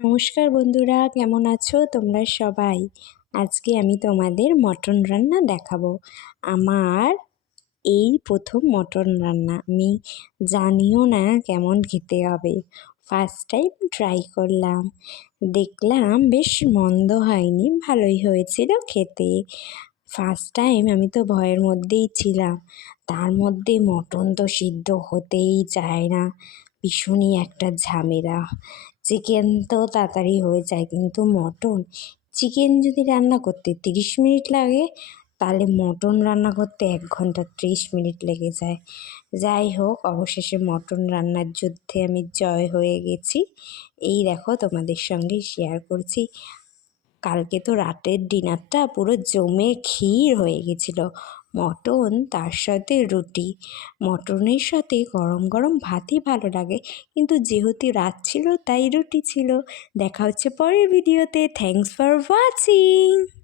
নমস্কার বন্ধুরা, কেমন আছো তোমরা সবাই? আজকে আমি তোমাদের মটন রান্না দেখাবো। আমার এই প্রথম মটন রান্না, আমি জানিও না কেমন খেতে হবে। ফার্স্ট টাইম ট্রাই করলাম, দেখলাম বেশ মন্দ হয়নি, ভালোই হয়েছিল খেতে। ফার্স্ট টাইম আমি তো ভয়ের মধ্যেই ছিলাম, তার মধ্যে মটন তো সিদ্ধ হতেই চায় না, ভীষণই একটা ঝামেলা। চিকেন তো তাড়াতাড়ি হয়ে যায়, কিন্তু মটন, চিকেন যদি রান্না করতে 30 মিনিট লাগে, তাহলে মটন রান্না করতে 1 ঘন্টা 30 মিনিট লেগে যায়। যাই হোক, অবশেষে মটন রান্নার যুদ্ধে আমি জয় হয়ে গেছি। এই দেখো তোমাদের সঙ্গে শেয়ার করছি। কালকে তো রাতের ডিনারটা পুরো জমে ক্ষীর হয়ে গেছিলো। মটন তার সাথে রুটি, মটনের সাথে গরম গরম ভাতই ভালো লাগে, কিন্তু যেহেতু রাত ছিল তাই রুটি ছিল। দেখা হচ্ছে পরের ভিডিওতে। Thanks for watching.